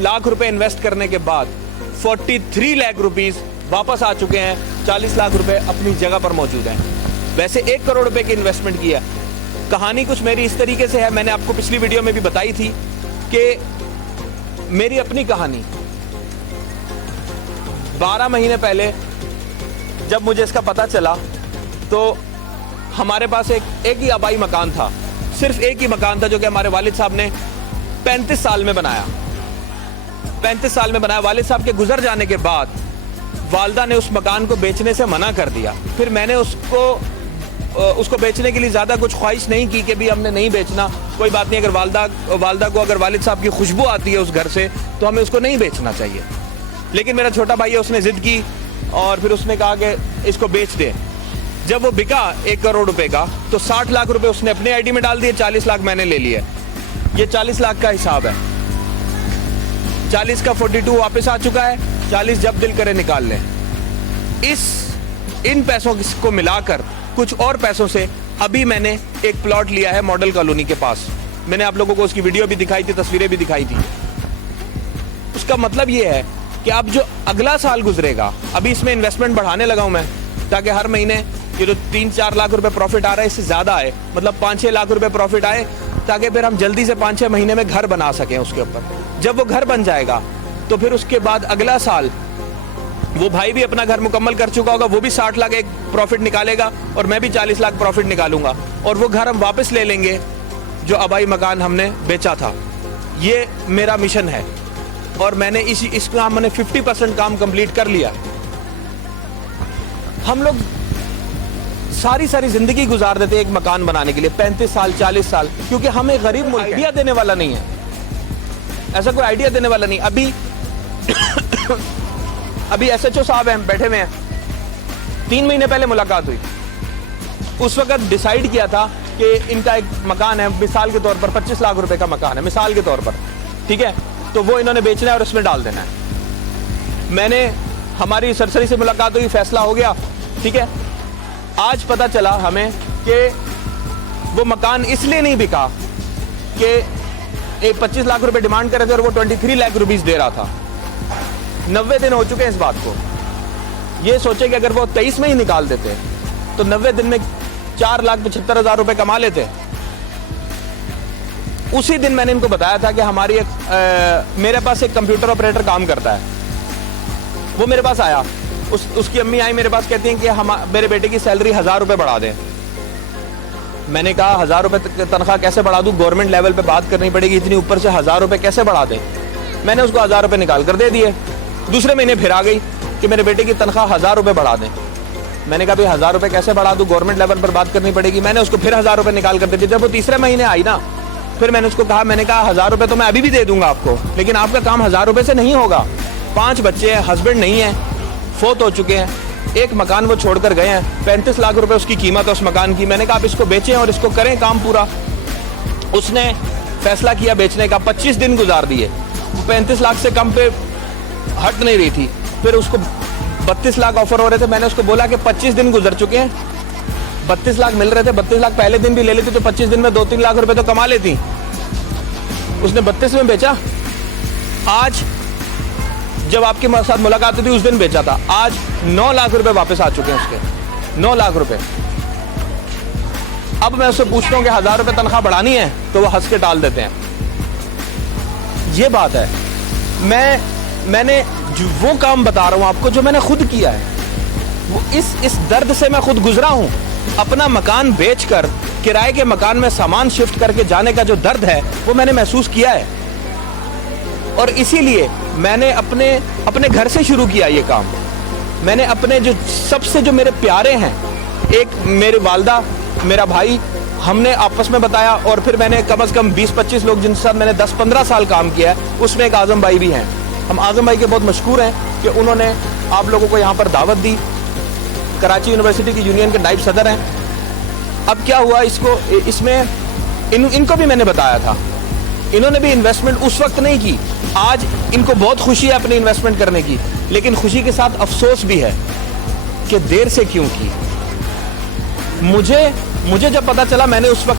लाख रुपए इन्वेस्ट करने के बाद 43 लाख रुपीस वापस आ चुके हैं। 40 लाख रुपए अपनी जगह पर मौजूद हैं। वैसे 1 करोड़ रुपए की इन्वेस्टमेंट की है। कहानी कुछ मेरी इस तरीके से है, मैंने आपको पिछली वीडियो में भी बताई थी कि मेरी अपनी कहानी 12 महीने पहले जब मुझे इसका पता चला तो हमारे पास एक ही आबाई मकान था, सिर्फ एक ही मकान था जो कि हमारे वालिद साहब ने 35 साल में बनाया। 35 साल में बनाया। वालिद साहब के गुजर जाने के बाद वालदा ने उस मकान को बेचने से मना कर दिया। फिर मैंने उसको बेचने के लिए ज़्यादा कुछ ख्वाहिश नहीं की कि भी हमने नहीं बेचना, कोई बात नहीं, अगर वालदा को अगर वालिद साहब की खुशबू आती है उस घर से तो हमें उसको नहीं बेचना चाहिए। लेकिन मेरा छोटा भाई है, उसने ज़िद की और फिर उसने कहा कि इसको बेच दे। जब वो बिका 1 करोड़ रुपए का तो 60 लाख रुपए उसने अपने आईडी में डाल दिए, 40 लाख मैंने ले लिए। ये 40 लाख का हिसाब है। 40 का 42 वापस आ चुका है। 40 जब दिल करे निकाल लें। इन पैसों को मिलाकर कुछ और पैसों से अभी मैंने एक प्लॉट लिया है मॉडल कॉलोनी के पास। मैंने आप लोगों को उसकी वीडियो भी दिखाई थी, तस्वीरें भी दिखाई थी। उसका मतलब ये है कि अब जो अगला साल गुजरेगा, अभी इसमें इन्वेस्टमेंट बढ़ाने लगा हूं मैं ताकि हर महीने ये जो 3-4 लाख रुपए प्रॉफिट आ रहा है इससे ज्यादा आए, मतलब 5-6 लाख रुपए प्रॉफिट आए, ताकि फिर हम जल्दी से 5-6 महीने में घर बना सकें उसके ऊपर। जब वो घर बन जाएगा तो फिर उसके बाद अगला साल वो भाई भी अपना घर मुकम्मल कर चुका होगा, वो भी 60 लाख एक प्रॉफिट निकालेगा और मैं भी 40 लाख प्रॉफिट निकालूंगा और वो घर हम वापस ले लेंगे जो आबाई मकान हमने बेचा था। ये मेरा मिशन है और मैंने इस काम मैंने 50% काम कंप्लीट कर लिया। हम लोग सारी जिंदगी गुजार देते हैं एक मकान बनाने के लिए, 35 साल 40 साल, क्योंकि हमें गरीब मुल्क आइडिया देने वाला नहीं है, ऐसा कोई आइडिया देने वाला नहीं। अभी SHO साहब हैं, बैठे हुए हैं, 3 महीने पहले मुलाकात हुई। उस वक्त डिसाइड किया था कि इनका एक मकान है, मिसाल के तौर पर 25 लाख रुपए का मकान है, मिसाल के तौर पर, ठीक है, तो वो इन्होंने बेचना है और उसमें डाल देना है। हमारी सरसरी से मुलाकात हुई, फैसला हो गया, ठीक है। आज पता चला हमें कि वो मकान इसलिए नहीं बिका कि 25 लाख रुपए डिमांड कर रहे थे और वो 23 लाख रुपीस दे रहा था। 90 दिन हो चुके हैं इस बात को। ये सोचे कि अगर वो 23 में ही निकाल देते तो 90 दिन में 4,75,000 रुपए कमा लेते। उसी दिन मैंने इनको बताया था कि मेरे पास एक कंप्यूटर ऑपरेटर काम करता है। वो मेरे पास आया, उसकी अम्मी आई मेरे पास, कहती हैं कि मेरे बेटे की सैलरी 1000 रुपए बढ़ा दें। मैंने कहा 1000 रुपए तनख्वाह कैसे बढ़ा दूं, गवर्नमेंट लेवल पे बात करनी पड़ेगी, इतनी ऊपर से 1000 रुपए कैसे बढ़ा दें। मैंने उसको 1000 रुपए निकाल कर दे दिए। दूसरे महीने फिर आ गई कि मेरे बेटे की तनख्वाह 1000 रुपए बढ़ा दें। मैंने कहा भाई 1000 रुपए कैसे बढ़ा दूं, गवर्नमेंट लेवल पर बात करनी पड़ेगी। मैंने उसको फिर 1000 रुपए निकाल कर दे दिए। जब वो तीसरे महीने आई ना, फिर मैंने उसको कहा, मैंने कहा 1000 रुपए तो मैं अभी भी दे दूंगा आपको, लेकिन आपका काम 1000 रुपए से नहीं होगा। 5 बच्चे हैं, हस्बैंड नहीं है, फोत हो चुके हैं, एक मकान वो छोड़कर गए हैं, 35 लाख रुपए उसकी कीमत है उस मकान की। मैंने कहा आप इसको बेचें और इसको करें काम पूरा। उसने फैसला किया बेचने का, 25 दिन गुजार दिए, 35 लाख से कम पे हट नहीं रही थी। फिर उसको 32 लाख ऑफर हो रहे थे। मैंने उसको बोला कि 25 दिन गुजर चुके हैं, 32 लाख मिल रहे थे, 32 लाख पहले दिन भी ले लेती तो 25 दिन में 2-3 लाख रुपए तो कमा लेती। उसने 32 में बेचा। आज जब आपके साथ मुलाकात हुई थी उस दिन बेचा था। आज 9 लाख रुपए वापस आ चुके हैं उसके, 9 लाख रुपए। अब मैं उससे पूछता हूं कि 1000 रुपए तनख्वाह बढ़ानी है तो वो हंस के टाल देते हैं। ये बात है। मैंने वो काम बता रहा हूं आपको जो मैंने खुद किया है। वो इस दर्द से मैं खुद गुजरा हूं। अपना मकान बेचकर किराए के मकान में सामान शिफ्ट करके जाने का जो दर्द है वो मैंने महसूस किया है। और इसीलिए मैंने अपने घर से शुरू किया ये काम। मैंने अपने जो मेरे प्यारे हैं, एक मेरी वालदा, मेरा भाई, हमने आपस में बताया और फिर मैंने कम से कम 20-25 लोग जिनके साथ मैंने 10-15 साल काम किया है, उसमें एक आजम भाई भी हैं। हम आजम भाई के बहुत मशहूर हैं कि उन्होंने आप लोगों को यहाँ पर दावत दी। कराची यूनिवर्सिटी की यूनियन के नायब सदर हैं। अब क्या हुआ, इनको भी मैंने बताया था। इन्होंने भी इन्वेस्टमेंट उस वक्त नहीं की। आज इनको बहुत खुशी है अपनी इन्वेस्टमेंट करने की, लेकिन खुशी के साथ अफसोस भी है कि देर से क्यों की। मुझे जब पता चला, मैंने उस वक्त